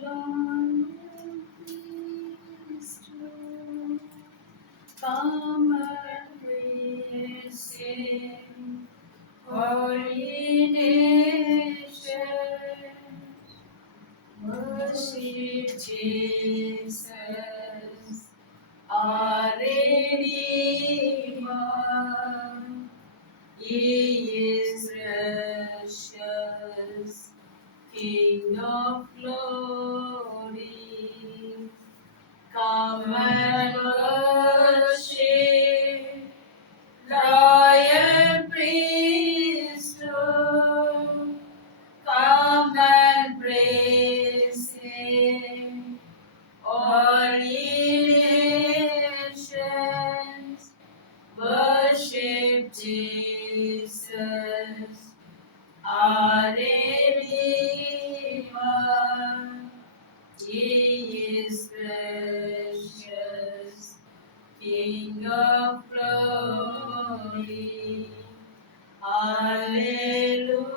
Lord, please do come and receive holy nation. Worship Jesus, our Redeemer. He is precious, King of glory. Come and worship, royal priesthood. Come and praise Him, all ye nations. Worship Jesus, our Redeemer. He is precious, King of glory. Hallelujah,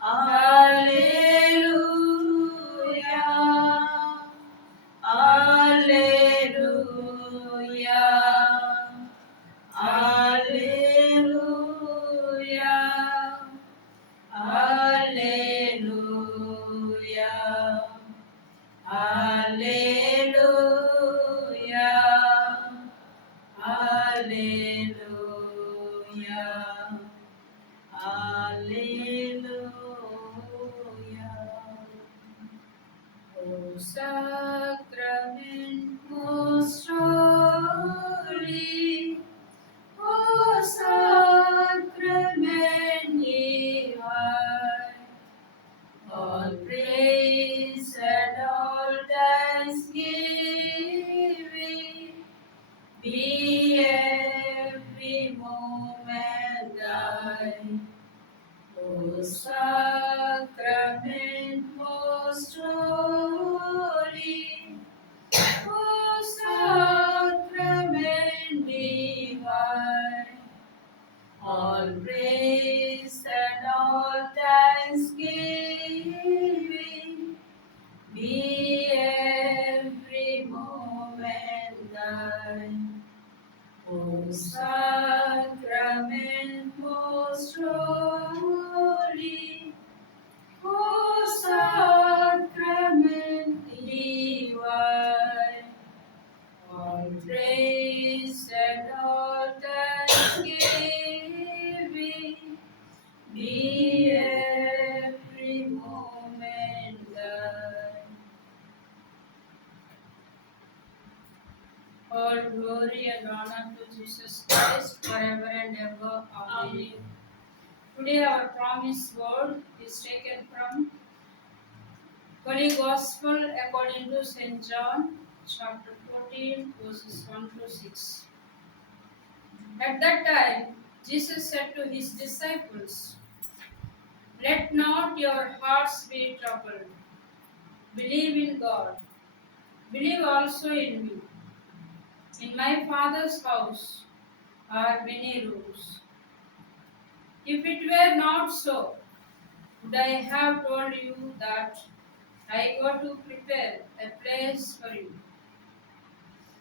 hallelujah, hallelujah, hallelujah, hallelujah, hallelujah, hallelujah, hallelujah. O sacrament most holy, O sacrament divine, all praise and all thanksgiving be every moment thine. O sacrament most holy, O sacrament divine, all praise and all thanksgiving be every moment thine. O sacrament most holy, O sacrament divine, all praise and all thanksgiving be every moment thine. All glory and honor to Jesus Christ forever and ever. Amen. Today our promise word is taken from Holy Gospel according to St. John, chapter 14, verses 1 to 6. At that time, Jesus said to his disciples, "Let not your hearts be troubled. Believe in God. Believe also in me. In my Father's house are many rooms. If it were not so, would I have told you that I go to prepare a place for you?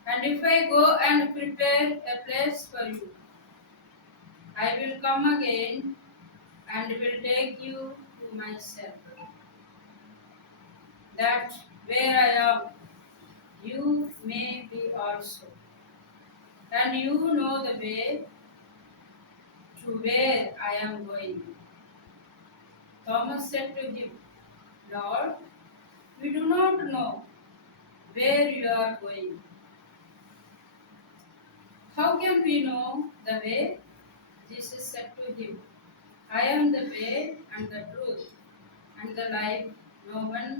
And if I go and prepare a place for you, I will come again and will take you to myself, that where I am, you may be also. And you know the way to where I am going." Thomas said to him, "Lord, we do not know where you are going. How can we know the way?" Jesus said to him, "I am the way and the truth and the life. No one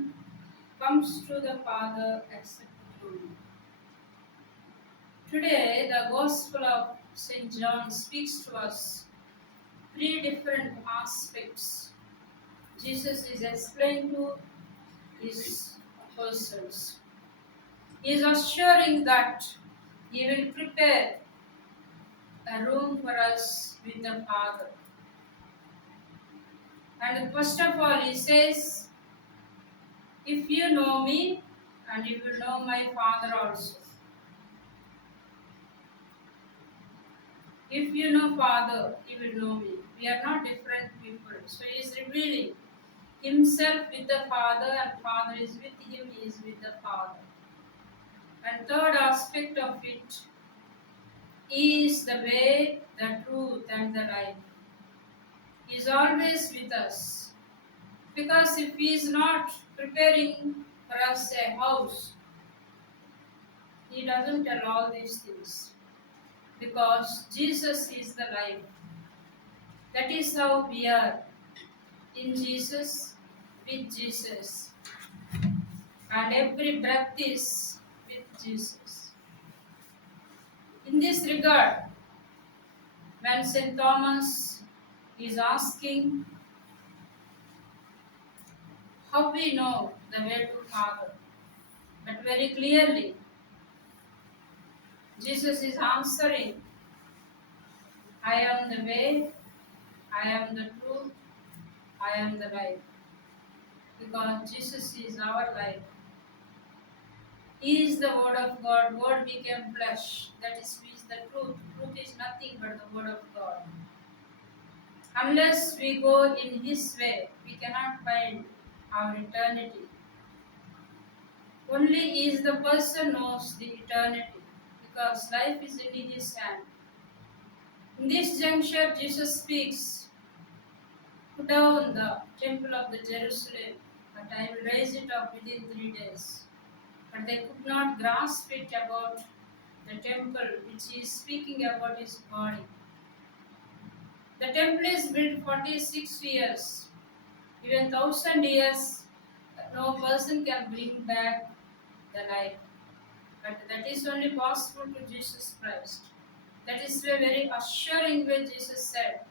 comes to the Father except through me." Today, the Gospel of St. John speaks to us three different aspects. Jesus is explaining to his apostles. He is assuring that he will prepare a room for us with the Father. And first of all, he says, if you know me, and you will know my Father also. If you know Father, you will know me. We are not different people. So he is revealing himself with the Father, and Father is with him, he is with the Father. And third aspect of it is the way, the truth, and the life. He is always with us. Because if he is not preparing for us a house, he doesn't tell all these things. Because Jesus is the life. That is how we are in Jesus, with Jesus. And every breath is with Jesus. In this regard, when St. Thomas is asking how we know the way to Father, but very clearly, Jesus is answering, I am the way, I am the truth, I am the life. Because Jesus is our life. He is the Word of God. Word became flesh. That is the truth. Truth is nothing but the Word of God. Unless we go in His way, we cannot find our eternity. Only is the person knows the eternity, because life is in His hand. In this juncture, Jesus speaks, put down the temple of the Jerusalem, but I will raise it up within 3 days. But they could not grasp it about the temple which he is speaking about his body. The temple is built 46 years. Even 1,000 years, no person can bring back the life. But that is only possible to Jesus Christ. That is a very assuring way Jesus said,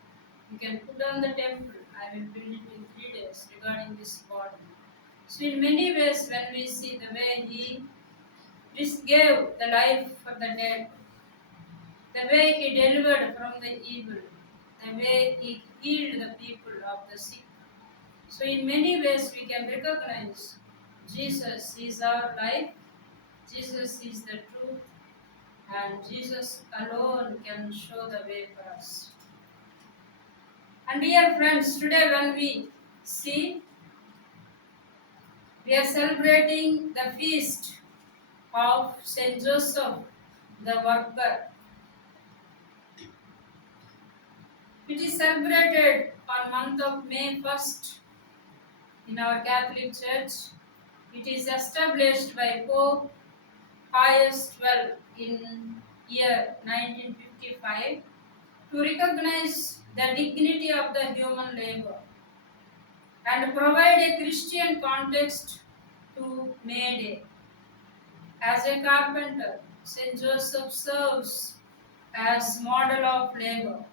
you can put down the temple, I will build it in 3 days regarding this body. So in many ways, when we see the way he gave the life for the dead, the way he delivered from the evil, the way he healed the people of the sick. So in many ways we can recognize Jesus is our life, Jesus is the truth, and Jesus alone can show the way for us. And dear friends, today when we see, we are celebrating the feast of Saint Joseph, the worker. It is celebrated on month of May 1st in our Catholic Church. It is established by Pope Pius XII in year 1955 to recognize the dignity of the human labor and provide a Christian context to May Day. As a carpenter, Saint Joseph serves as model of labor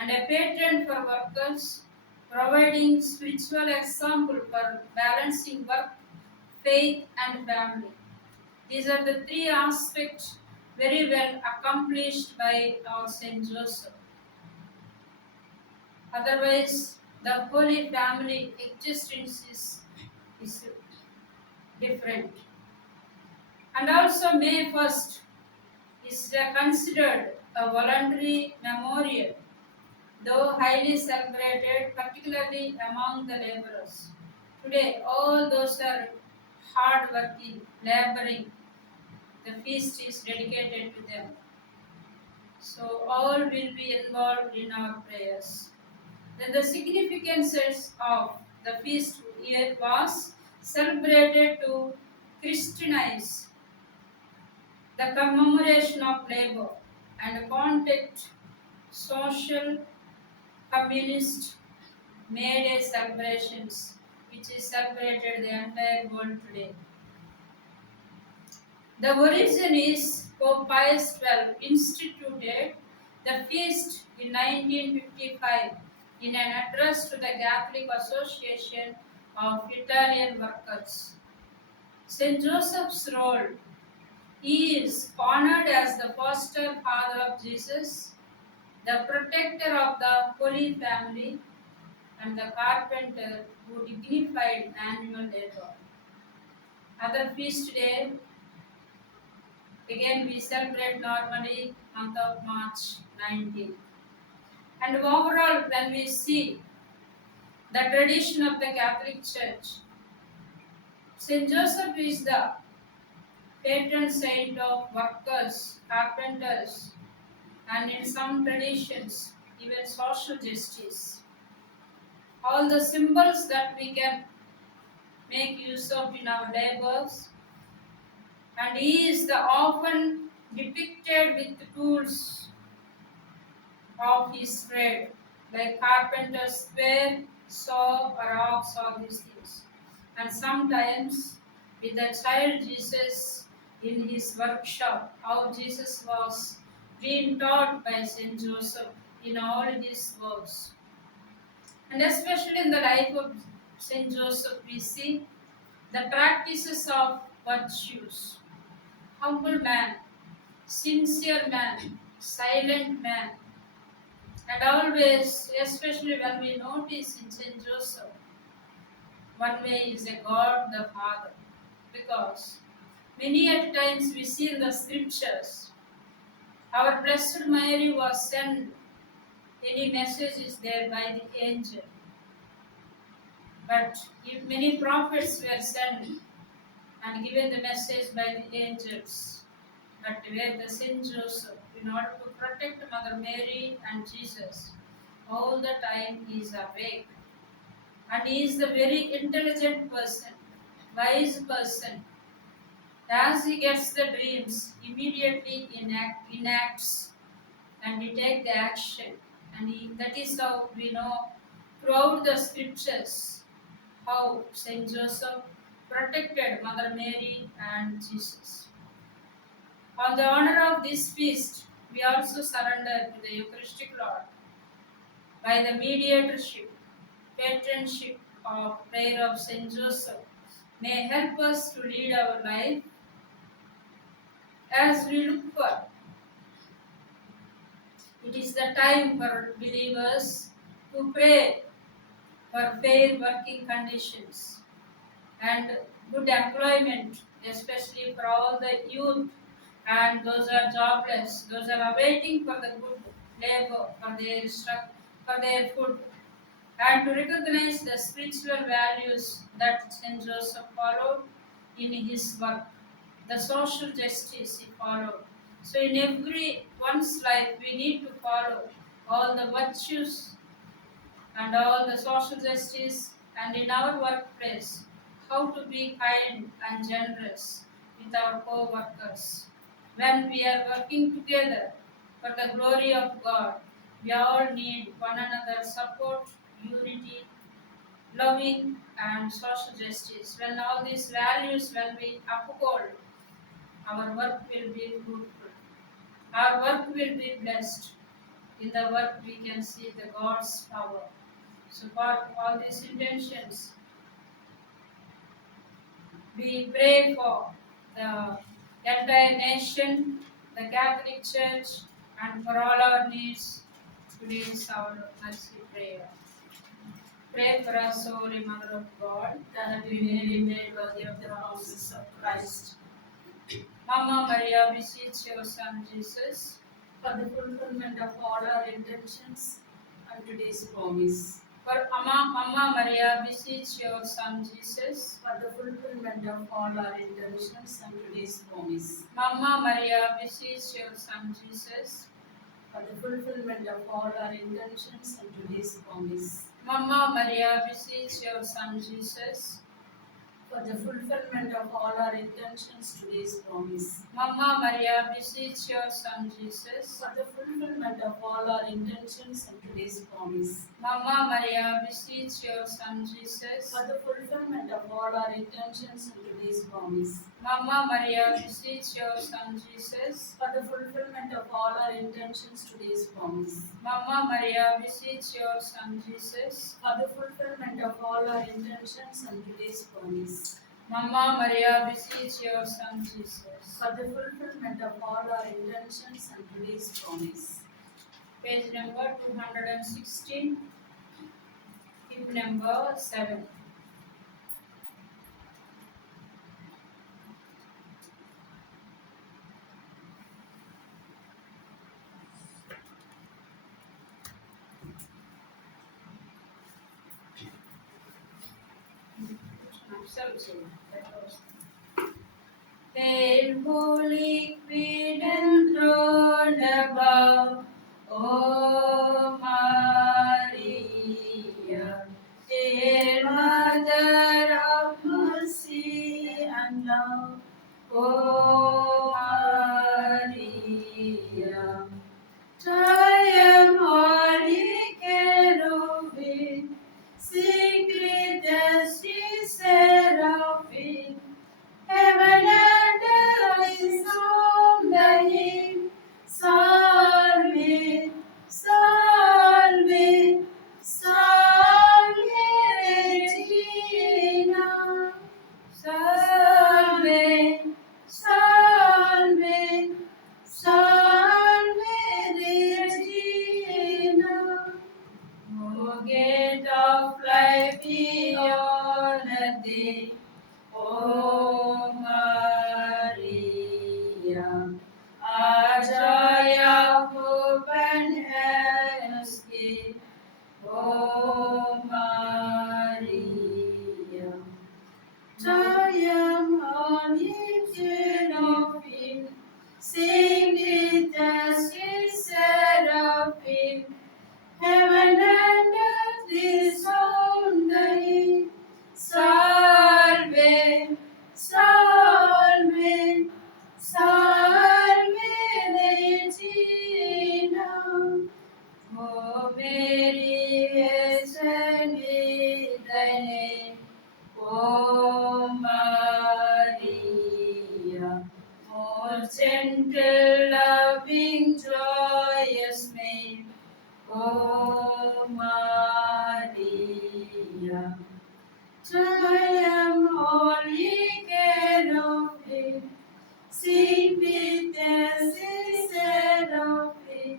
and a patron for workers, providing spiritual example for balancing work, faith, and family. These are the three aspects very well accomplished by our Saint Joseph. Otherwise, the Holy Family existence is different. And also, May 1st is considered a voluntary memorial, though highly celebrated, particularly among the laborers. Today, all those are hard working, laboring. The feast is dedicated to them. So, all will be involved in our prayers. Then, the significance of the feast here was celebrated to Christianize the commemoration of labor and contact social communist May Day celebrations, which is celebrated the entire world today. The origin is Pope Pius XII instituted the feast in 1955 in an address to the Catholic Association of Italian Workers. Saint Joseph's role is honored as the foster father of Jesus, the protector of the Holy Family, and the carpenter who dignified manual labor. Other feast day, again we celebrate normally month of March 19. And overall, when we see the tradition of the Catholic Church, Saint Joseph is the patron saint of workers, carpenters, and in some traditions, even social justice. All the symbols that we can make use of in our labors, and he is the often depicted with the tools of his trade, like carpenter's spare, saw, or axe, all these things. And sometimes with the child Jesus in his workshop, how Jesus was being taught by Saint Joseph in all his works. And especially in the life of Saint Joseph, we see the practices of virtues. Humble man, sincere man, silent man, and always, especially when we notice in Saint Joseph, one way is a God the Father, because many at times we see in the scriptures, our Blessed Mary was sent any messages there by the angel, but if many prophets were sent and given the message by the angels, but where the Saint Joseph, in order to protect Mother Mary and Jesus, all the time he is awake. And he is the very intelligent person, wise person. As he gets the dreams, immediately enacts and he takes the action. And that is how we know throughout the scriptures how Saint Joseph protected Mother Mary and Jesus. On the honor of this feast, we also surrender to the Eucharistic Lord by the mediatorship, patronship of prayer of Saint Joseph. May help us to lead our life as we look for. It is the time for believers to pray for fair working conditions and good employment, especially for all the youth and those are jobless, those are awaiting for the good labor for their food, and to recognize the spiritual values that Saint Joseph followed in his work, the social justice he followed. So in every one's life, we need to follow all the virtues and all the social justice, and in our workplace, how to be kind and generous with our co-workers. When we are working together for the glory of God, we all need one another support, unity, loving, and social justice. When all these values will be uphold, our work will be fruitful. Our work will be blessed. In the work we can see the God's power. So for all these intentions, we pray for the entire nation, the Catholic Church, and for all our needs. Today is our mercy prayer. Pray for us, Holy Mother of God, that we may be made worthy of the promises of Christ. Mama Maria, beseech your Son Jesus for the fulfillment of all our intentions and today's promise. For Mama Maria, beseech your Son Jesus for the fulfillment of all our intentions and today's promise. Mama Maria, beseech your Son Jesus for the fulfillment of all our intentions and today's promise. Mama Maria, beseech your Son Jesus for the fulfillment of all our intentions today's promise. Mama Maria, beseech your Son Jesus for the fulfillment of all our intentions and today's promise. Mama Maria, beseech your Son Jesus for the fulfillment of all our intentions and today's promise. Mama Maria, beseech your Son Jesus for the fulfillment of all our intentions today's promise. Mama Maria, beseech your Son Jesus for the fulfillment of all our intentions and today's promise. Mama Maria, beseech your Son Jesus for the fulfillment of all our intentions and today's promise. Page number 216. hymn number 7. Hail, holy Queen enthroned above, O Maria. Hail, Mother of mercy and love, O Maria. Triumph, holy cherubim, sing with the seraphim. Heaven and earth resound the hymn. Salve, salve, salve Regina. Salve, salve, salve Regina. O gate of life, we honor thee. O Maria, our joy of hope and escape. O Maria, triumph on ye cherubim, sing with us ye seraphim. Heaven and earth resound the hymn. Salve, salve, salve Regina. O Mary, hasten with thy name. O Maria, most gentle, loving, joyous name. O Maria, triumph, holy cherubim, sing with us seraphim.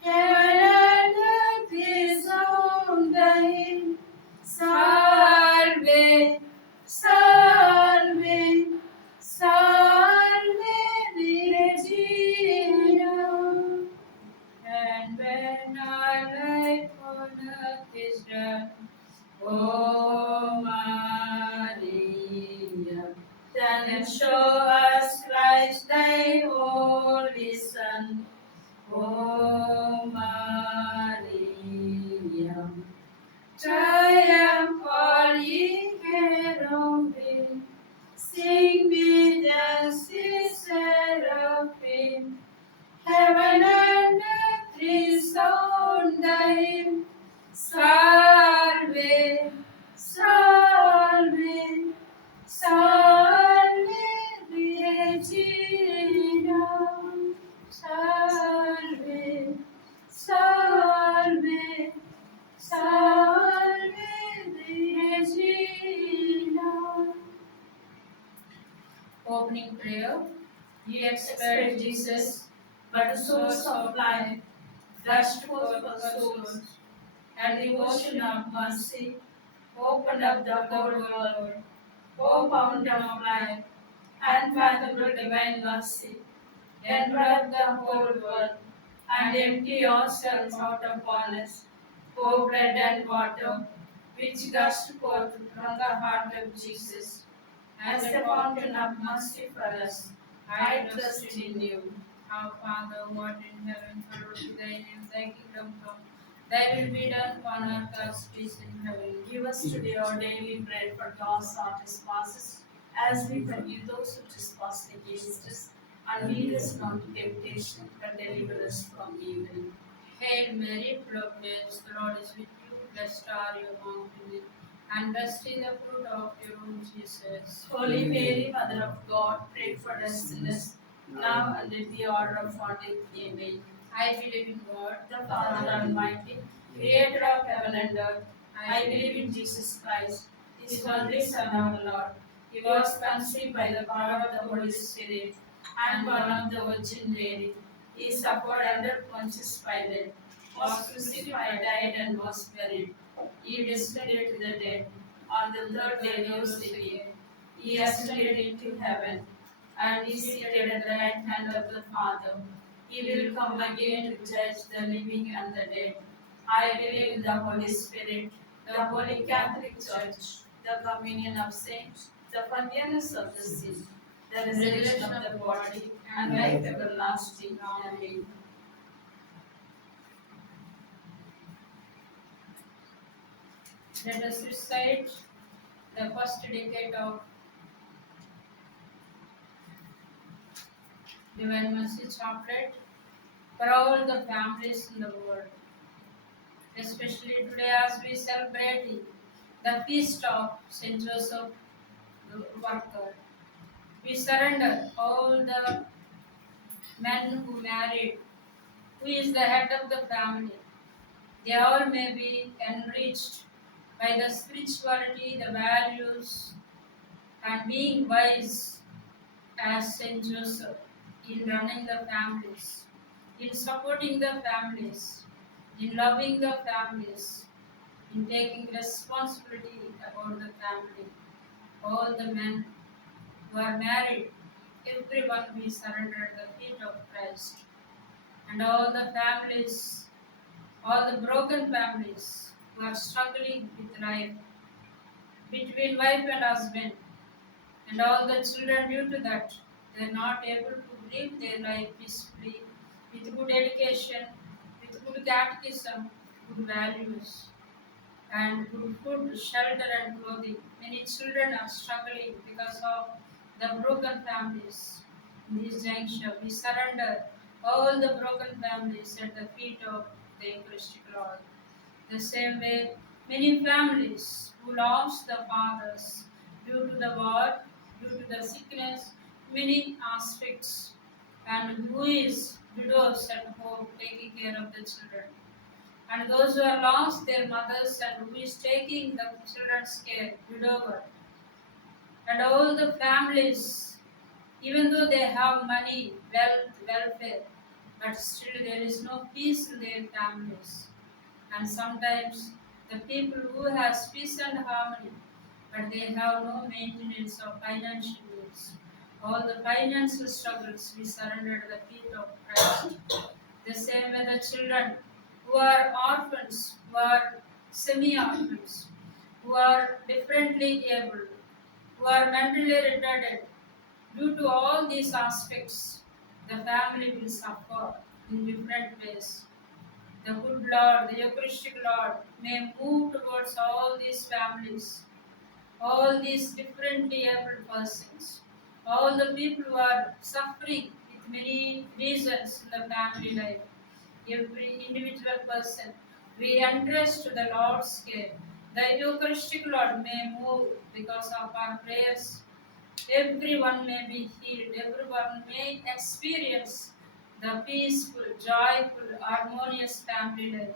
Heaven and earth resound the hymn. Salve, salve, salve Regina. And when our life on earth is done, O Maria, then show us Christ thy holy Son. O Maria, triumph, all ye cherubim, sing with us ye seraphim. Heaven and earth resound the hymn. Salve, salve, salve Regina. Salve, salve, salve Regina. Opening prayer. Ye expect Jesus, but the source of life, gushed forth for souls, and the ocean of mercy opened up the whole world. O fountain of life, unfathomable divine mercy, envelop the whole world, and empty yourselves out upon us, O bread and water, which gushed forth from the heart of Jesus, as the fountain of mercy for us. I trust in you. Our Father, who art in heaven, hallowed be thy name, thy kingdom come. Thy will be done on earth as it is in heaven. Give us today our daily bread, forgive us our trespasses, as we forgive those who trespass against us. And lead us not into temptation, but deliver us from evil. Hail Mary, full of grace, the Lord is with you. Blessed are you among women, and blessed is the fruit of your womb, Jesus. Holy Mary, Mother of God, pray for us sinners, now and at the hour of our death. Amen. I believe in God, The Father Almighty, Creator of heaven and earth. I believe in Jesus Christ, His only Son, our Lord. He was conceived by the power of the Holy Spirit and born of the Virgin Mary. He suffered under Pontius Pilate, was crucified, died, and was buried. He descended to the dead. On the third day he rose again. He ascended into heaven, and is seated at the right hand of the Father. He will come again to judge the living and the dead. I believe in the Holy Spirit, the Holy Catholic Church, the communion of saints, the forgiveness of the sin, the resurrection of the body, and life everlasting. Amen. Let us recite the first decade of Divine Mercy Chaplet for all the families in the world, especially today as we celebrate the feast of Saint Joseph the Worker. We surrender all the men who married, who is the head of the family. They all may be enriched by the spirituality, the values, and being wise as Saint Joseph in running the families, in supporting the families, in loving the families, in taking responsibility about the family. All the men who are married, everyone we surrender at the feet of Christ. And all the families, all the broken families who are struggling with life between wife and husband, and all the children due to that, they are not able to live their life peacefully with good education, with good catechism, good values, and good food, shelter, and clothing. Many children are struggling because of the broken families. In this juncture, we surrender all the broken families at the feet of the Eucharistic Lord. The same way, many families who lost the fathers due to the war, due to the sickness, many aspects, and who is widows at home taking care of the children, and those who have lost their mothers and who is taking the children's care, widower, and all the families, even though they have money, wealth, welfare, but still there is no peace in their families. And sometimes the people who has peace and harmony, but they have no maintenance of financial needs. All the financial struggles we surrender to the feet of Christ. The same way the children who are orphans, who are semi-orphans, who are differently able, who are mentally retarded, due to all these aspects, the family will suffer in different ways. The good Lord, the Eucharistic Lord, may move towards all these families, all these differently able persons, all the people who are suffering with many reasons in the family life. Every individual person, we entrust to the Lord's care. The Eucharistic Lord may move because of our prayers. Everyone may be healed, everyone may experience the peaceful, joyful, harmonious family life.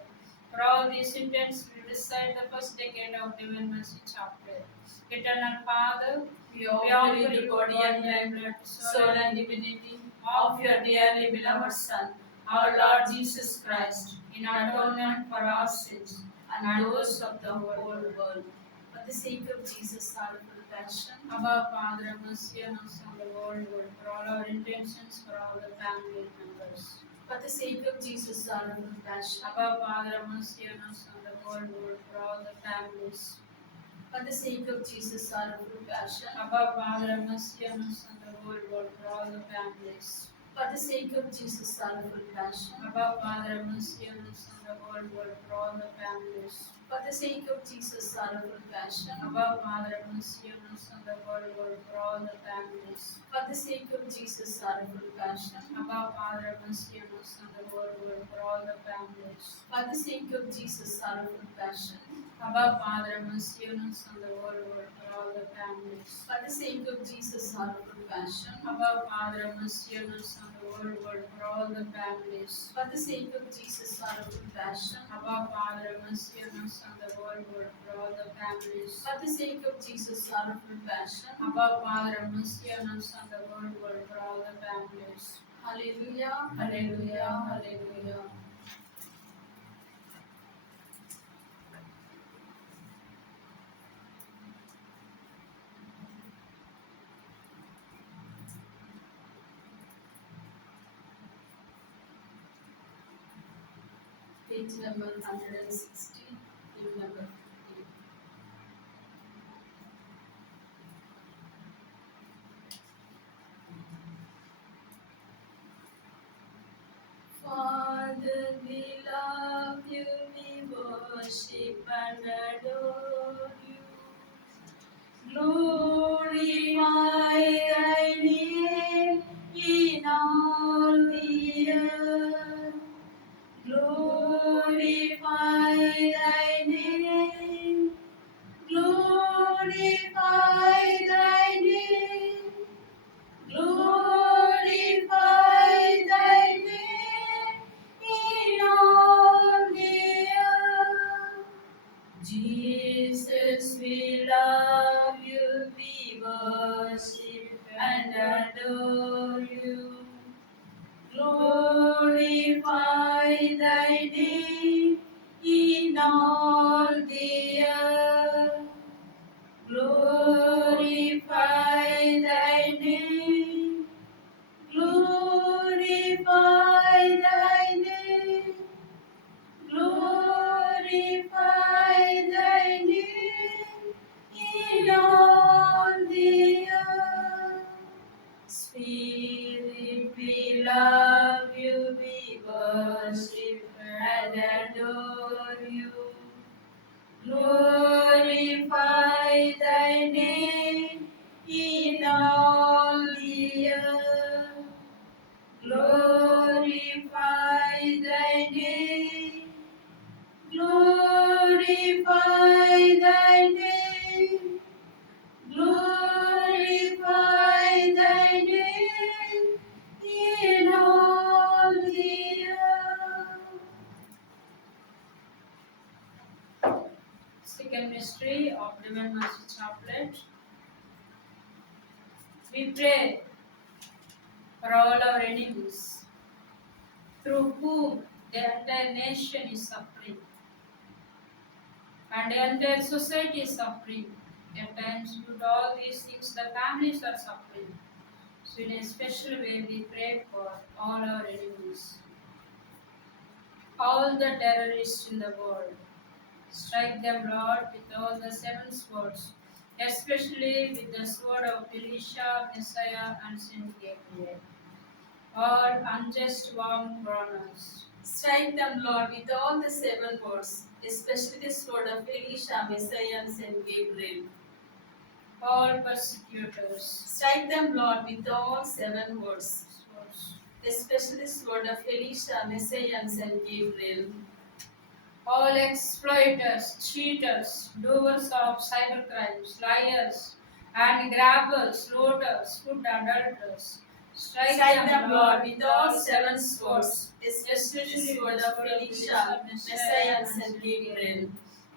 For all these intents, we recite the first decade of Divine Mercy Chaplet. Eternal Father, We offer you the body and blood, soul and divinity of your dearly beloved Son, our Lord Jesus Christ, in atonement for our sins and those of the whole world. For the sake of Jesus, our full passion, Abba Father, have mercy on us and the whole world, for all our intentions, for all the family members. for the sake of Jesus, our full passion, Abba Father, have mercy on us and the whole world, for all the families. for the sake of Jesus, our full passion, Abba Father, have mercy on us and the whole world, for all the families. for the sake of Jesus, our full passion, Abba Father, have mercy on us and the whole world, for all the families. for the sake of Jesus, our full passion, Abba Father, have mercy on us and the whole world, for all the families. for the sake of Jesus, our full passion, Abba Father, have mercy on us and the whole world, for all the families. for the sake of Jesus, our full passion, Abba Father, have mercy on us and the whole world, for all the families. for the sake of Jesus, our full passion, Abba Father, have mercy on us and the whole world, for all the families. for the sake of Jesus, our full passion, Abba Father, have mercy on us and the whole world, for all the families. for the sake of Jesus, our full passion. Abba Father, have mercy on us and the whole world, for all the families. Hallelujah, hallelujah, hallelujah. page number 160, hymn number 15. Father, we love you, we worship and adore you. Glorify thy name in all the earth. Glorify thy name. Glorify thy name. Glorify thy name in all the earth. Jesus, we love you, we worship and adore you. Glorify thy name in all the earth. Glorify thy name. Glorify thy name. Glorify thy name in all the earth. Spirit, we love you, we worship and adore you. Glorify thy name in all the earth. Glorify thy name. Glorify thy name. Glorify thy name in all the earth. Second mystery of Divine Mercy Chaplet. We pray for all our enemies, through whom the entire nation is suffering, and the entire society is suffering. At times, due to all these things, the families are suffering. So, in a special way, we pray for all our enemies, all the terrorists in the world. Strike them, Lord, with all the seven swords, especially with the sword of Elisha, Messiah, and Saint Gabriel. All unjust wrongdoers. Strike them, Lord, with all the seven swords, especially the sword of Elisha, Messiah, and Saint Gabriel. All persecutors. Strike them, Lord, with all seven swords, especially the sword of Elisha, Messiah, and Saint Gabriel. All exploiters, cheaters, doers of cybercrimes, liars, and grabbers, looters, food adulterers. Strike them, Lord, with all seven swords, especially the sword of Elisha, Messiah, and Saint Gabriel.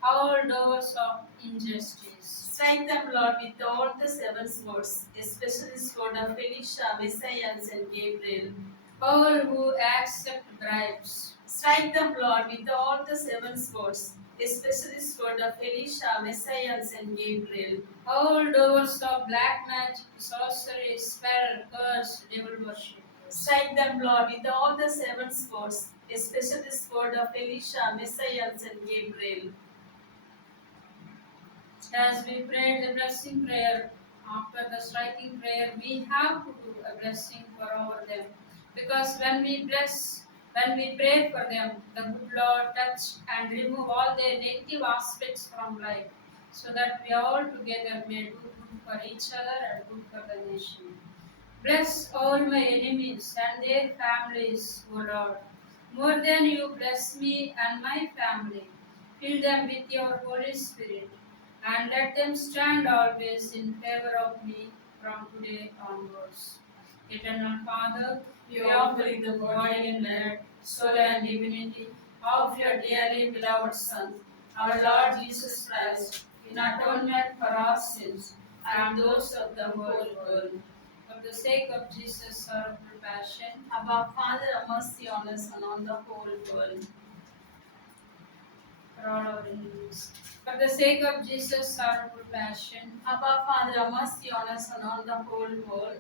All doers of injustice. Strike them, Lord, with all the seven swords, especially the sword of Elisha, Messiah, and Saint Gabriel. All who accept bribes. Strike them, Lord, with all the seven swords, especially the sword of Elisha, Messiah, and Saint Gabriel. All doers of black magic, sorcery, spell, curse, devil worship. Strike them, Lord, with all the seven swords, especially the sword of Elisha, Messiah, and Saint Gabriel. As we prayed the blessing prayer, after the striking prayer, we have to do a blessing for over them. Because when we pray for them, the good Lord touch and remove all their negative aspects from life, so that we all together may do good for each other and good for the nation. Bless all my enemies and their families, O Lord, more than you bless me and my family. Fill them with your Holy Spirit, and let them stand always in favor of me from today onwards. Eternal Father, we offer you the body and blood, soul and divinity of your dearly beloved Son, our Lord Jesus Christ, in atonement for our sins and those of the whole world. For the sake of Jesus' sorrowful passion, Abba, Father, have mercy on us and on the whole world. For all our enemies. For the sake of Jesus' sorrowful passion, Abba, Father, have mercy on us and on the whole world.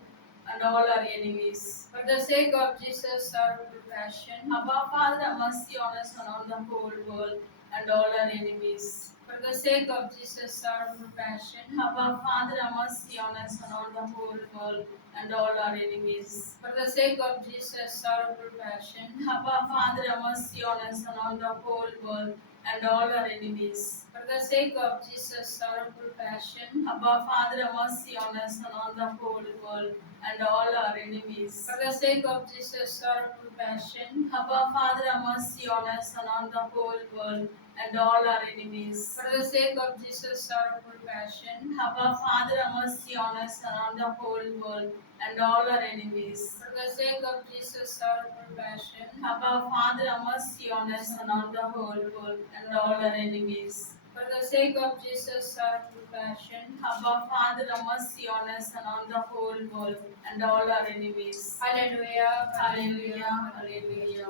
and all our enemies. For the sake of Jesus' sorrowful passion, Abba, Father, have mercy on us and on the whole world and all our enemies. for the sake of Jesus' sorrowful passion, Abba, Father, have mercy on us and on the whole world and all our enemies. for the sake of Jesus' sorrowful passion, Abba, Father, have mercy on us and on the whole world and all our enemies. for the sake of Jesus' sorrowful passion, Abba, Father, have mercy on us and on the whole world and all our enemies. for the sake of Jesus' sorrowful passion, Abba, Father, have mercy on us and on the whole world and all our enemies. for the sake of Jesus' sorrowful passion, Abba, Father, have mercy on us and on the whole world and all our enemies. for the sake of Jesus' sorrowful passion, Abba, Father, have mercy on us and on the whole world and all our enemies. for the sake of Jesus' sorrowful passion. Abba, Father, have mercy on us and on the whole world and all our enemies. Hallelujah, Hallelujah, hallelujah.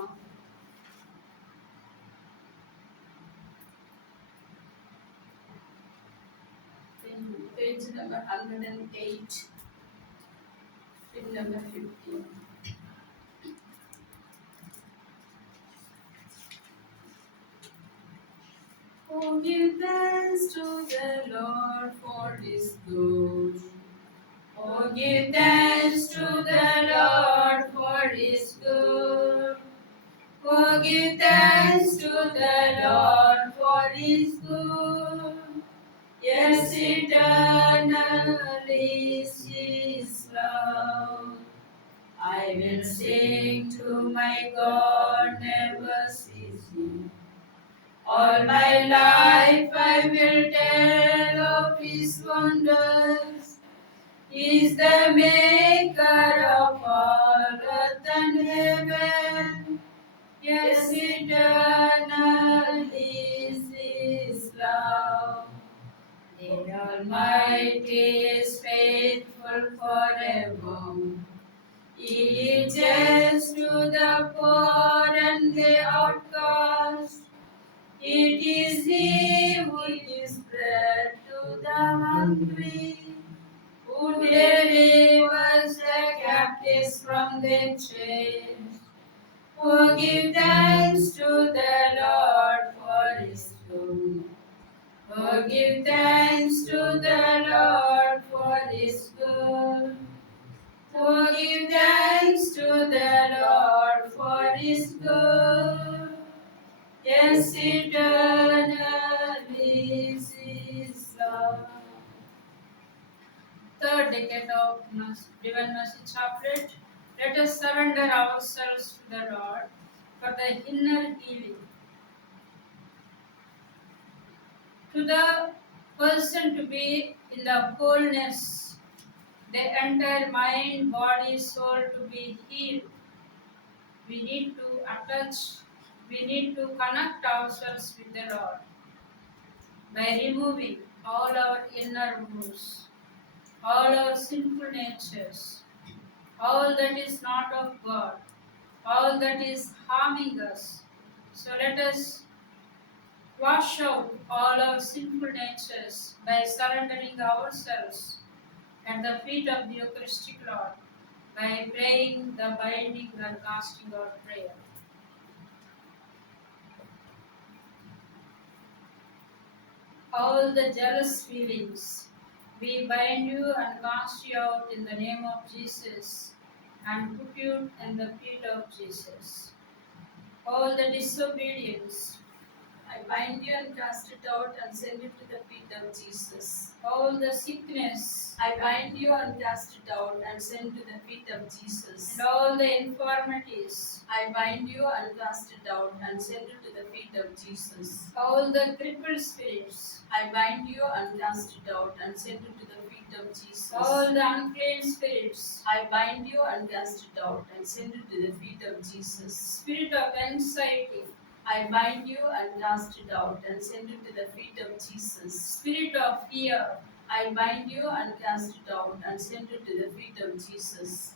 Page number 108, pin number 15. Oh, give thanks to the Lord for His good. Oh, give thanks to the Lord for His good. Oh, give thanks to the Lord for His good. Yes, eternal is His love. I will sing to my God, never ceasing. All my life I will tell of His wonders. He is the maker of all earth and heaven. Yes, eternal is His love. The Almighty is faithful forever. He is just to the poor and the outcast. It is He who gives bread to the hungry, who delivers the captives from their chains. Oh, give thanks to the Lord for His good. Oh, give thanks to the Lord for His good. Oh, give thanks to the Lord for His good. Yes, eternal is His love. Third decade of Divine Mercy Chaplet. Let us surrender ourselves to the Lord for the inner healing. To the person to be in the wholeness, the entire mind, body, soul to be healed. We need to attach, we need to connect ourselves with the Lord by removing all our inner wounds, all our sinful natures, all that is not of God, all that is harming us. So let us wash out all our sinful natures by surrendering ourselves at the feet of the Eucharistic Lord by praying the binding and casting out prayer. All the jealous feelings, we bind you and cast you out in the name of Jesus and put you in the feet of Jesus. All the disobedience, I bind you and cast it out and send it to the feet of Jesus. all the sickness, I bind you and cast it out and send to the feet of Jesus. and all the infirmities, I bind you and cast it out and send it to the feet of Jesus. all the crippled spirits, I bind you and cast it out and send it to the feet of Jesus. all the unclean spirits, I bind you and cast it out and send it to the feet of Jesus. spirit of anxiety, I bind you and cast it out and send it to the feet of Jesus. spirit of fear, I bind you and cast it out and send it to the feet of Jesus.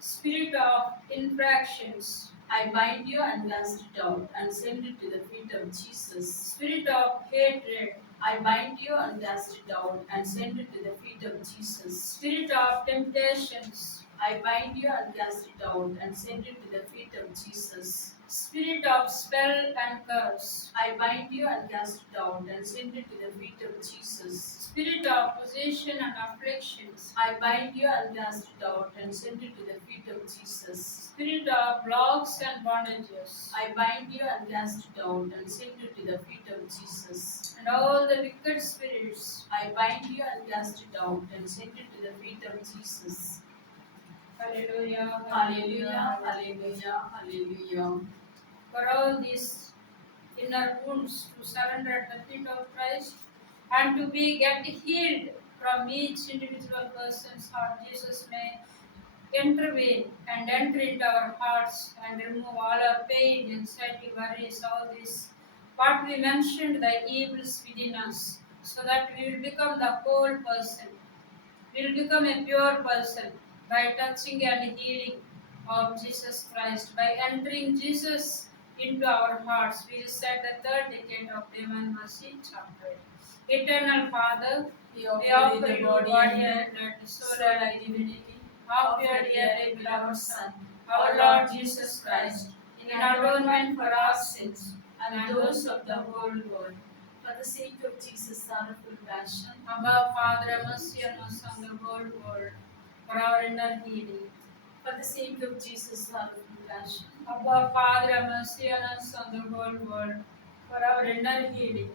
spirit of infractions, I bind you and cast it out and send it to the feet of Jesus. spirit of hatred, I bind you and cast it out and send it to the feet of Jesus. Spirit of temptations, I bind you and cast it out and send it to the feet of Jesus. spirit of spell and curse, I bind you and cast it out and send it to the feet of Jesus. spirit of possession and afflictions, I bind you and cast it out and send it to the feet of Jesus. spirit of blocks and bondages, I bind you and cast it out and send it to the feet of Jesus. and all the wicked spirits. I bind you and cast it out and send it to the feet of Jesus. Hallelujah, Hallelujah, hallelujah, hallelujah. For all these inner wounds to surrender at the feet of Christ and to be get healed from each individual person's heart. Jesus may intervene and enter into our hearts and remove all our pain, anxiety, worries, all this. What we mentioned, the evils within us, so that we will become the whole person. We will become a pure person by touching and healing of Jesus Christ, by entering Jesus into our hearts. We said the third decade of Devan Mercy chapter. Eternal Father, We we offer offer you you the body and and blood, soul soul and and divinity of your dearly beloved Son, our our Lord Jesus Christ, in atonement for our sins and those of the whole world. For the sake of Jesus' sorrowful passion, Abba, Father, have mercy on us and the whole world, for our inner healing. for the sake of Jesus' sorrowful passion, Abba, Father, have mercy on us and the whole world, for our inner healing.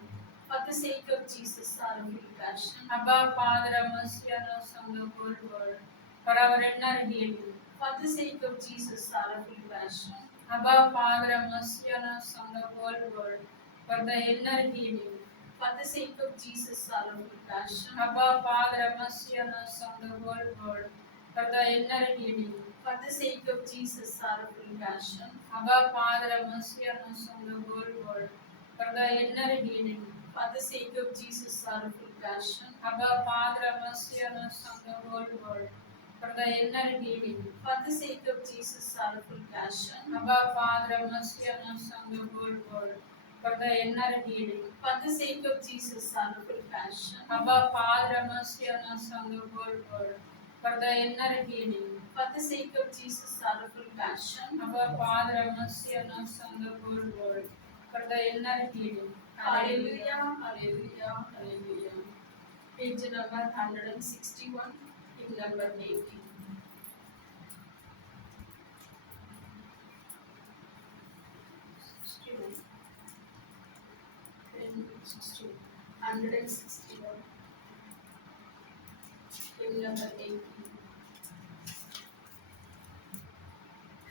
for the sake of Jesus' sorrowful passion, Abba, Father, have mercy on us and the whole world, for our inner healing. for the sake of Jesus' sorrowful passion, Abba, Father, have mercy on us and the whole world, for the inner healing. for the sake of Jesus' sorrowful passion, Abba, Father, have mercy on us and the whole world, for the inner healing. for the sake of Jesus' sorrowful passion, Abba, Father, have mercy on us and the whole world, for the inner healing. for the sake of Jesus' sorrowful passion, Abba, Father, have mercy on us and the whole world, for the inner healing. for the sake of Jesus' sorrowful passion, Abba, Father, have mercy on us and the whole world, for the inner healing. for the sake of Jesus' sorrowful passion, Abba, Father, have mercy on us and the whole world, for the inner healing. for the sake of Jesus' sorrowful passion. Abba, Father, have mercy on us and the whole world, for the inner healing. Hallelujah, hallelujah, hallelujah. Page number 161, hymn number 18. Hallelujah. 161, hymn number 18.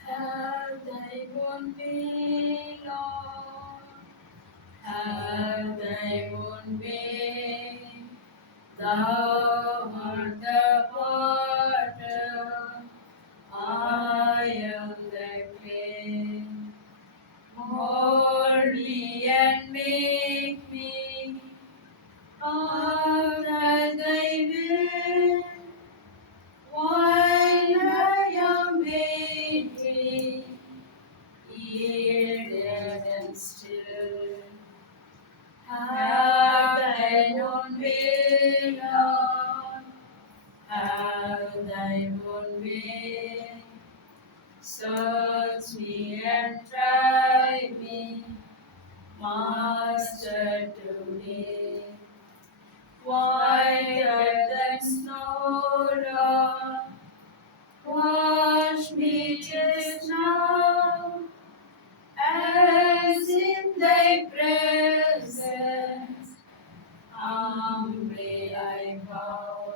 Have thy own way, Lord. Have thy own way. Thou art the potter, I am the clay. Mold me and make me after thy will, while I am waiting, yielded and still. Have thine own way, Lord. Have thine own way. Search me and try me, Master, today. Whiter than snow, Lord, wash me just now, as in thy presence, humbly I bow.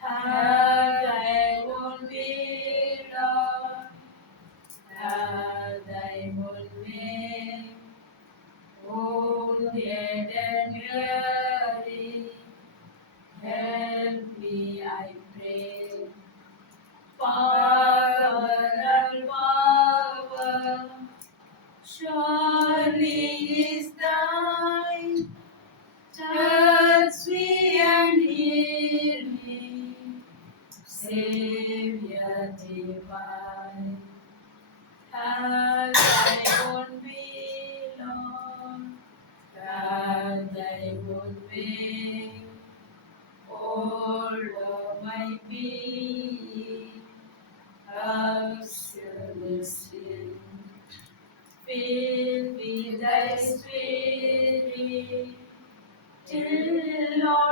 Have thy own way, Lord, have thy own way. Wounded and weary, help me, I pray. Power and power, surely is thine. Touch me and heal me,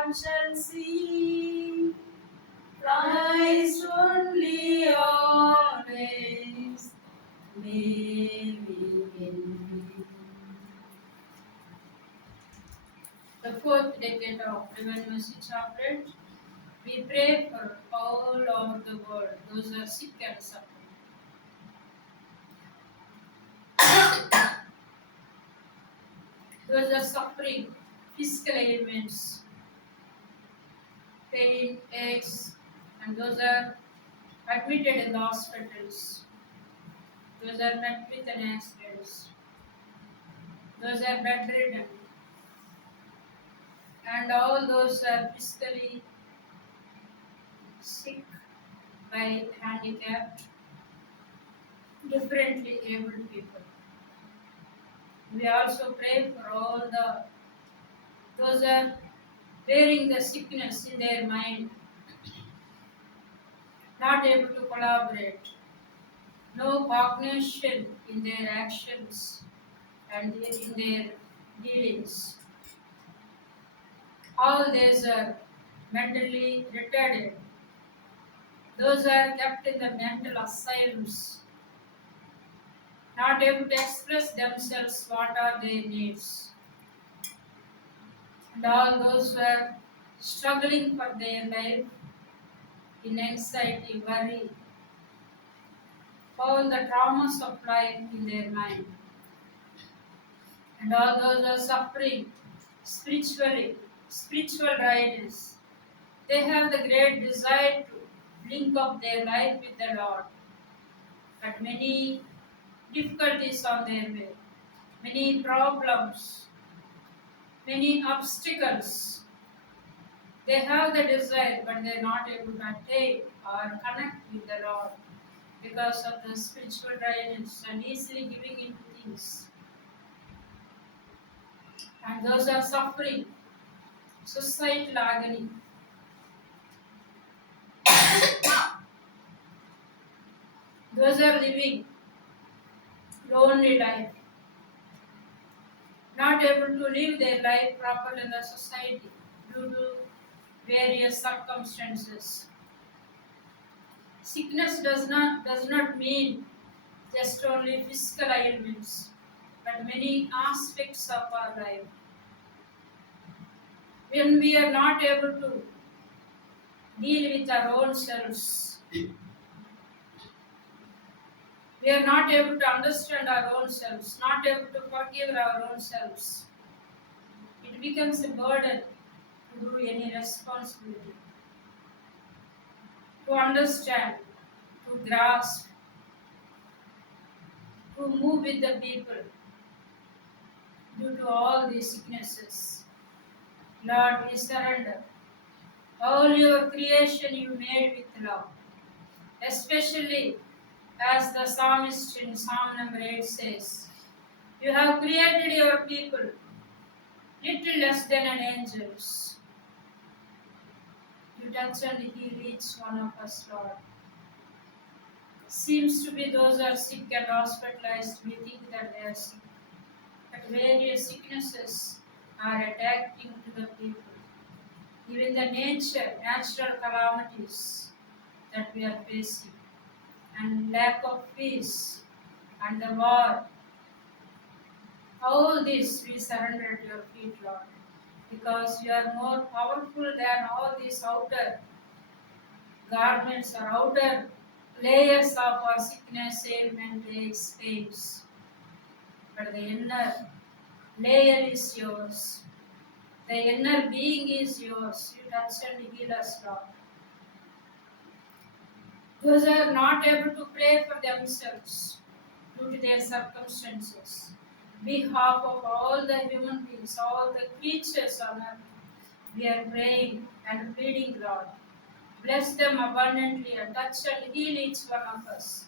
heart shall see. Christ only always living in me. The fourth decade of Divine Mercy Chaplet, we pray for all over the world, those who are sick and suffering. Those are suffering physical ailments, pain, aches, and those are admitted in the hospitals. Those are met with an accidents. Those are bedridden. And all those are physically sick by handicapped, differently abled people. We also pray for all those are bearing the sickness in their mind, not able to collaborate, no cognition in their actions and in their dealings. All these are mentally retarded. Those are kept in the mental asylums, not able to express themselves what are their needs. And all those who are struggling for their life in anxiety, worry, all the traumas of life in their mind. And all those who are suffering spiritually, spiritual dryness. They have the great desire to link up their life with the Lord, but many difficulties on their way, many problems, many obstacles. They have the desire, but they are not able to attain or connect with the Lord because of the spiritual dryness and easily giving into things. And those are suffering societal agony. Those are living lonely life, not able to live their life properly in the society due to various circumstances. Sickness does not mean just only physical ailments, but many aspects of our life. When we are not able to deal with our own selves, we are not able to understand our own selves, not able to forgive our own selves. It becomes a burden to do any responsibility, to understand, to grasp, to move with the people due to all these sicknesses. Lord, we surrender. All your creation you made with love, especially as the psalmist in Psalm number 8 says, you have created your people little less than an angels. You touch and heal each one of us, Lord. Seems to be those who are sick and hospitalized, we think that they are sick. But various sicknesses are attacking to the people. Even the natural calamities that we are facing, and lack of peace, and the war, all this we surrender at your feet, Lord, because you are more powerful than all these outer garments or outer layers of our sickness, ailment, aches, pains. But the inner layer is yours. The inner being is yours. You touch and heal us, Lord. Those who are not able to pray for themselves due to their circumstances, behalf of all the human beings, all the creatures on earth, we are praying and pleading, Lord. Bless them abundantly and touch and heal each one of us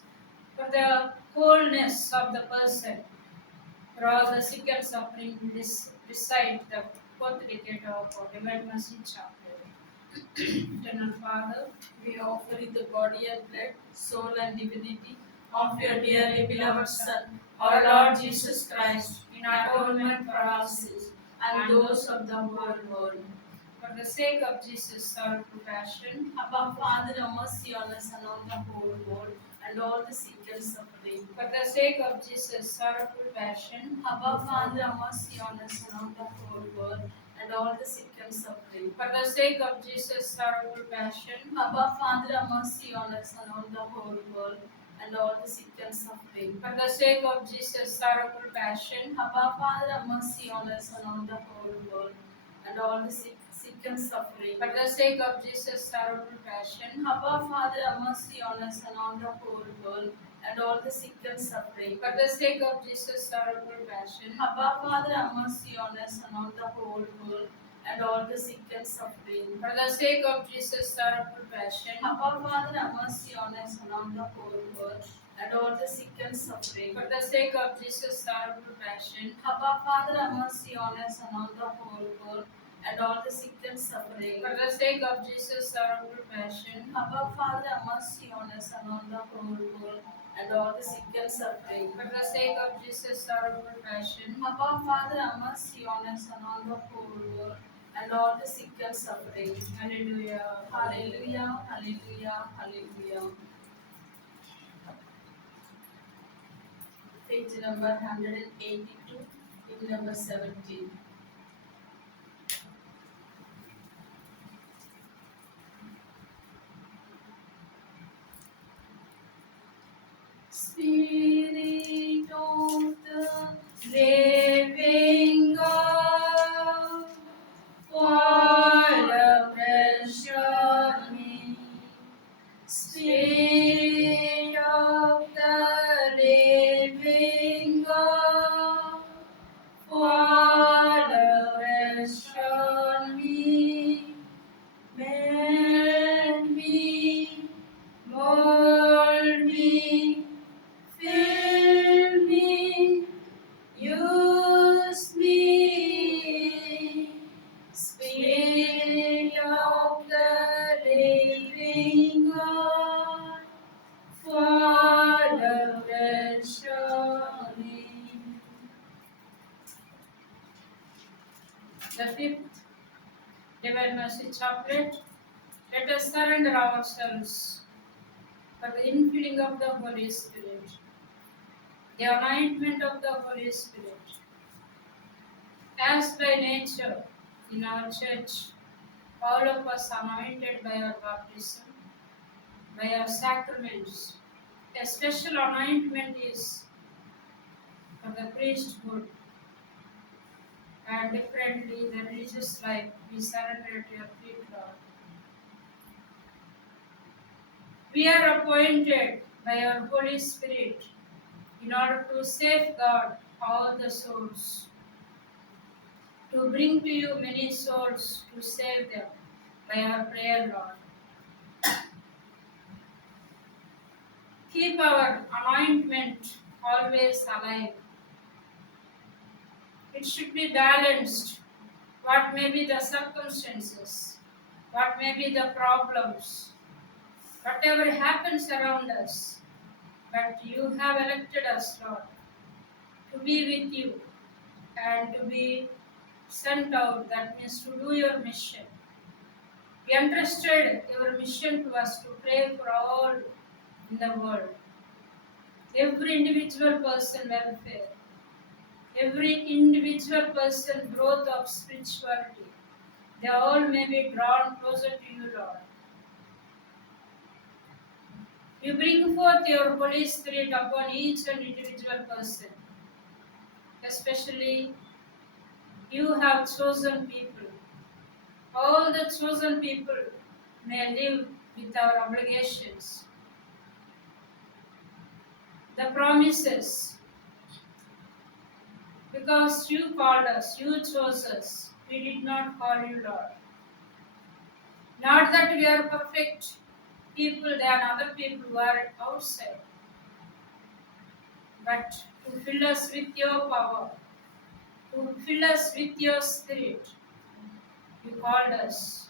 for the wholeness of the person, for all the sick and suffering in this recite the fourth decade of our Divine Mercy Chaplet. Eternal Father, We offer you the body and blood, soul and divinity of your dearly beloved Son, our Lord Jesus Christ, in atonement for our sins and those of the whole world. For the sake of Jesus' sorrowful passion, Abba, Father, have mercy on us and on the whole world, and all the sick and suffering. for the sake of Jesus' sorrowful passion, Abba, Father, have mercy on us and on the whole world, and all the sick and suffering. for the sake of Jesus' sorrowful passion, Abba, Father, have mercy on us and on the whole world, and all the sick and suffering. for the sake of Jesus' sorrowful passion, Abba, Father, have mercy on us and on the whole world, and all the sick and suffering. for the sake of Jesus' sorrowful passion, Abba, Father, have mercy on us and on the whole world, and all the sick and suffering. for the sake of Jesus' sorrowful passion, Abba, Father, have mercy on us and on the whole world, and all the sick and suffering. for the sake of Jesus' sorrowful passion, Abba, Father, have mercy on us and on the whole world, and all the sick and suffering. for the sake of Jesus' sorrowful passion, Abba, Father, have mercy on us and on the whole world, and all the sick and suffering. for the sake of Jesus' sorrowful passion, Abba, Father, have mercy on us and on the whole world, and all the sick and suffering. for the sake of Jesus' sorrowful passion, Abba, Father, have mercy on us and on the whole world, and all the sick and suffering. Hallelujah. Hallelujah, hallelujah, hallelujah. Page number 182, in number 17. Spirit of the living God, fall afresh on me. Spirit of the living God, fall afresh on me. Mend me, mold me, fill me, use me. Spirit of the living God, fall afresh on me. The fifth Divine Mercy Chaplet. Let us surrender ourselves for the infilling of the Holy Spirit, the anointment of the Holy Spirit. As by nature, in our church, all of us are anointed by our baptism, by our sacraments. A special anointment is for the priesthood, and differently the religious life. We surrender to your feet, Lord. We are appointed by our Holy Spirit in order to safeguard all the souls, to bring to you many souls, to save them by our prayer, Lord. Keep our anointment always alive. It should be balanced. What may be the circumstances, what may be the problems, whatever happens around us, but you have elected us, Lord, to be with you and to be sent out. That means to do your mission. We entrusted your mission to us to pray for all in the world. Every individual person welfare, every individual person growth of spirituality. They all may be drawn closer to you, Lord. You bring forth your Holy Spirit upon each and individual person. Especially, you have chosen people. All the chosen people may live with our obligations. The promises, because you called us, you chose us. We did not call you, Lord. Not that we are perfect people than other people who are outside, but to fill us with your power, to fill us with your spirit. You called us.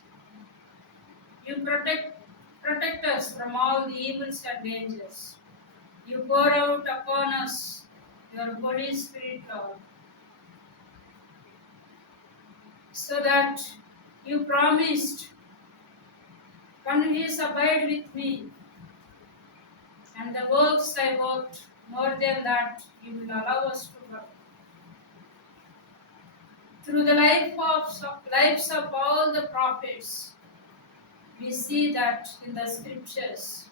You protect us from all the evils and dangers. You pour out upon us your Holy Spirit, Lord, so that You promised, "Convince abide with me, and the works I worked, more than that, you will allow us to work." Through the lives of all the prophets, we see that in the scriptures,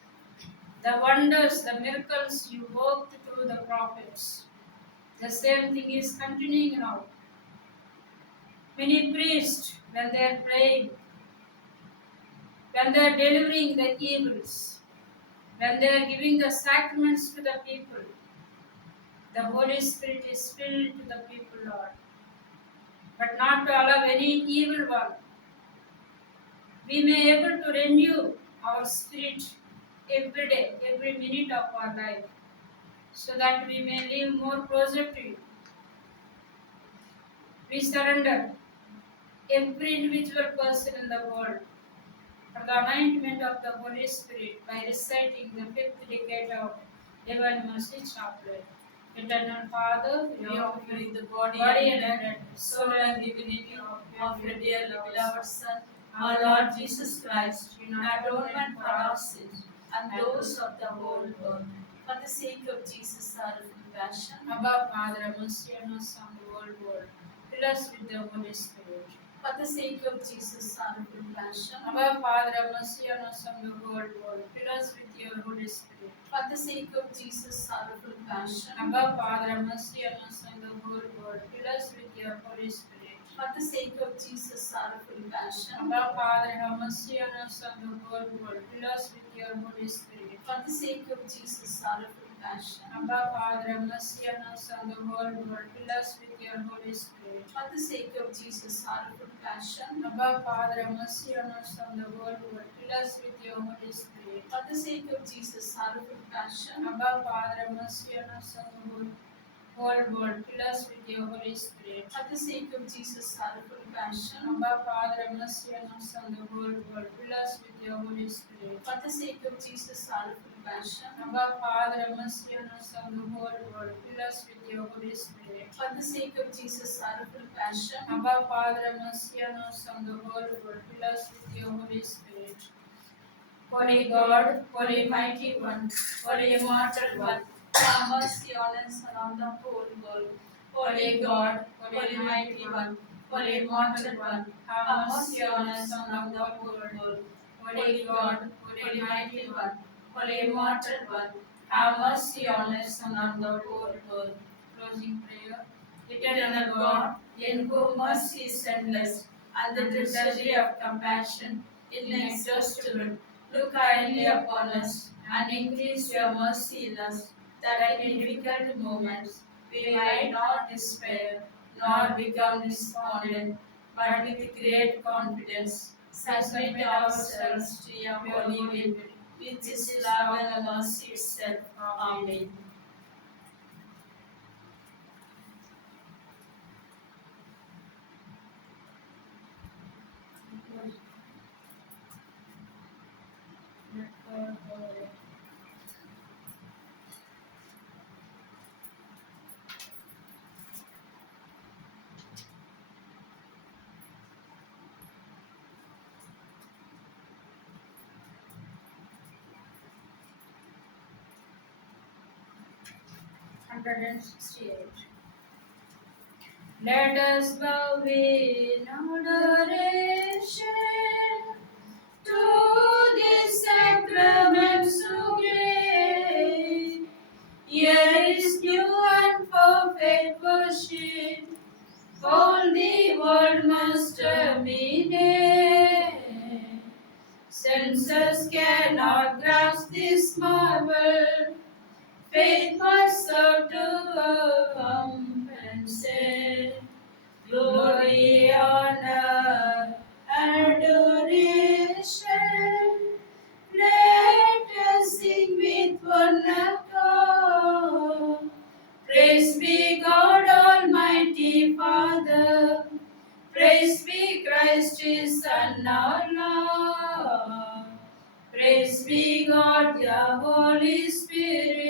the wonders, the miracles you worked through the prophets. The same thing is continuing now. Many priests, when they are praying, when they are delivering the evils, when they are giving the sacraments to the people, the Holy Spirit is filled to the people, Lord. But not to allow any evil one. We may able to renew our spirit every day, every minute of our life, so that we may live more closer to you. We surrender every individual person in the world for the anointment of the Holy Spirit by reciting the fifth decade of Divine Mercy Chaplet. Eternal Father, We offer you the body body and and blood, blood, soul and divinity of your dearly beloved Son, our Lord Jesus Christ, in atonement for our sins and those of the whole world. For the sake of Jesus, our compassion. Abba, Father, have mercy on us on the whole world. Fill us with the Holy Spirit. For the sake of Jesus, our compassion. Abba, Father, have mercy on us on the whole world. Fill us with your Holy Spirit. For the sake of Jesus, our compassion. Abba, Father, have mercy on us on the whole world. Fill us with your Holy Spirit. For the sake of Jesus, our compassion. Abba, Father, have mercy on us on the whole world. Fill us with your Holy Spirit. For the sake of Jesus, our compassion. Abba, Father, have mercy on us on the whole world. Fill us with your Holy Spirit. For the sake of Jesus, our compassion. Abba, Father, have mercy on us on the whole world. Fill us with your Holy Spirit. For the sake of Jesus, our compassion. Abba, Father, have mercy on us on the whole world. Fill us with your Holy Spirit. For the sake of Jesus, our compassion. Abba, Father, have mercy on us on the whole world. Fill us with your Holy Spirit. For the sake of Jesus, our compassion. Abba, Father, have mercy on us on the whole world. Fill us with your Holy Spirit. For the sake of Jesus, our compassion. Abba, Father, have mercy on us on the whole world. Fill us with your Holy Spirit. Holy God, Holy Mighty One, Holy Immortal One, have mercy on us and on the whole world. Holy God, Holy Mighty One, Holy Immortal One, have mercy on us and on the whole world. Holy God, Holy Mighty One, Holy Immortal One, have mercy on us and on the whole world. Closing prayer. Eternal God, in whom mercy is endless, and the treasury of compassion inexhaustible, look kindly upon us, and increase your mercy in us, that in difficult moments we might not despair, nor become despondent, but with great confidence submit ourselves to your holy will, which is love and mercy itself. Amen. Let us bow in adoration To this sacrament so great, here is new and perfect worship. All the world must terminate. Senses cannot grasp this marvel. Faith must serve to compensate. Glory, honor, adoration. Let us sing with one accord. Praise be God Almighty Father. Praise be Christ His Son our Lord. Praise be God the Holy Spirit.